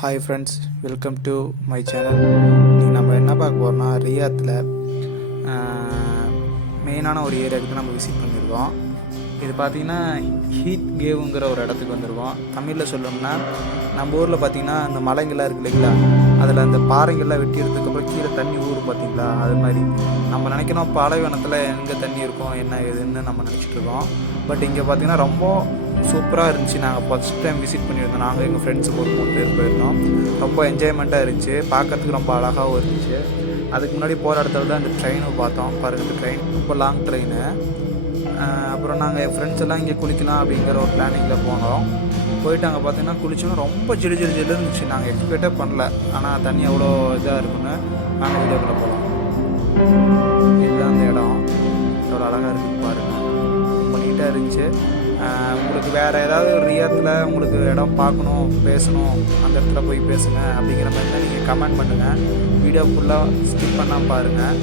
Hi friends, welcome to my channel. இன்றைக்கி நம்ம என்ன பார்க்க போகிறோம்னா, ரியாத்தில் மெயினான ஒரு ஏரியாவுக்கு தான் நம்ம விசிட் பண்ணியிருக்கோம். இது பார்த்திங்கன்னா ஹீட் கேவுங்கிற ஒரு இடத்துக்கு வந்திருக்கோம். தமிழில் சொல்லணும்னா நம்ம ஊரில் பார்த்திங்கன்னா அந்த மலைங்கள்லாம் இருக்குது இல்லைங்களா, அதில் அந்த பாறைங்கள்லாம் வெட்டி எடுத்ததுக்கப்புறம் கீழே தண்ணி ஊறும் பார்த்திங்களா, அது மாதிரி நம்ம நினைக்கணும் பாலைவனத்தில் எங்கே தண்ணி இருக்கும் என்ன ஏதுன்னு நம்ம நினச்சிட்ருக்கோம். பட் இங்கே பார்த்திங்கன்னா ரொம்ப சூப்பராக இருந்துச்சு. நாங்கள் ஃபஸ்ட் டைம் விசிட் பண்ணியிருந்தோம். நாங்கள் எங்கள் ஃப்ரெண்ட்ஸுக்கு ஒரு 3 பேர் போயிருந்தோம். ரொம்ப என்ஜாய்மெண்ட்டாக இருந்துச்சு, பார்க்கறதுக்கு ரொம்ப அழகாகவும் இருந்துச்சு. அதுக்கு முன்னாடி போகிற இடத்துல தான் இந்த ட்ரெயினை பார்த்தோம். பாருங்கள், இந்த ட்ரெயின் ரொம்ப லாங் ட்ரெயினு. அப்புறம் நாங்கள் என் ஃப்ரெண்ட்ஸ் எல்லாம் இங்கே குளிக்கலாம் அப்படிங்கிற ஒரு பிளானிங்கில் போனோம். போயிட்டு அங்கே பார்த்தீங்கன்னா குளிச்சோன்னா ரொம்ப ஜிலு ஜிலு ஜிலு இருந்துச்சு. நாங்கள் எக்ஸ்பெக்டே பண்ணல, ஆனால் தண்ணி எவ்வளோ இதாக இருக்குன்னு. நாங்கள் வீடியோக்குள்ளே போகலாம். இதுதான் அந்த இடம், எவ்வளோ அழகாக இருக்குன்னு பாருங்கள். ரொம்ப நீட்டாக இருந்துச்சு. உங்களுக்கு வேறு ஏதாவது ஒரு ரியாத்தில் உங்களுக்கு இடம் பார்க்கணும், பேசணும், அந்த இடத்துல போய் பேசுங்க அப்படிங்கிற மாதிரி தான் நீங்கள் கமெண்ட் பண்ணுங்கள். வீடியோ ஃபுல்லாக ஸ்கிப் பண்ணால் பாருங்கள்.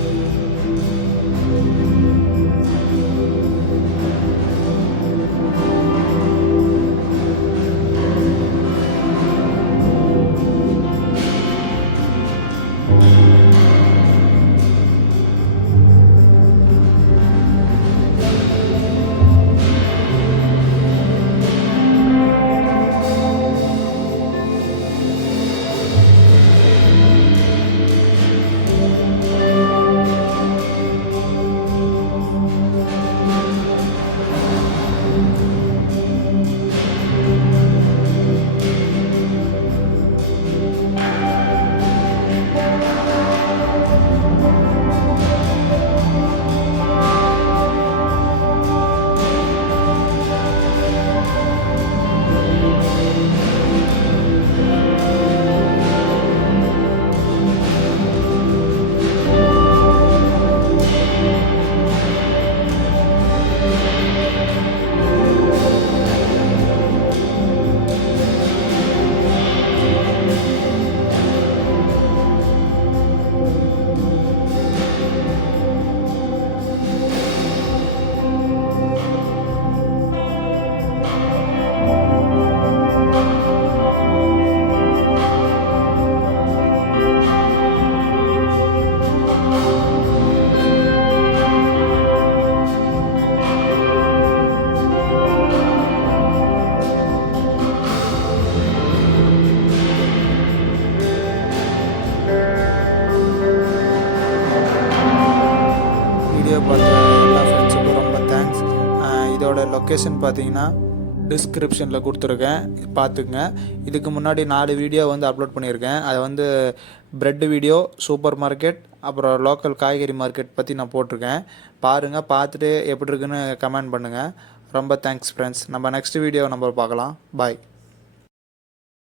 வீடியோ பார்த்த எல்லா ஃப்ரெண்ட்ஸுக்கும் ரொம்ப தேங்க்ஸ். இதோட லொக்கேஷன் பார்த்தீங்கன்னா டிஸ்கிரிப்ஷனில் கொடுத்துருக்கேன், பார்த்துக்குங்க. இதுக்கு முன்னாடி 4 வீடியோ வந்து அப்லோட் பண்ணியிருக்கேன். அதை வந்து ப்ரெட் வீடியோ, சூப்பர் மார்க்கெட், அப்புறம் லோக்கல் காய்கறி மார்க்கெட் பற்றி நான் போட்டிருக்கேன். பாருங்கள், பார்த்துட்டு எப்படி இருக்குன்னு கமெண்ட் பண்ணுங்கள். ரொம்ப தேங்க்ஸ் ஃப்ரெண்ட்ஸ். நம்ம நெக்ஸ்ட் வீடியோ நம்ம பார்க்கலாம். பாய்.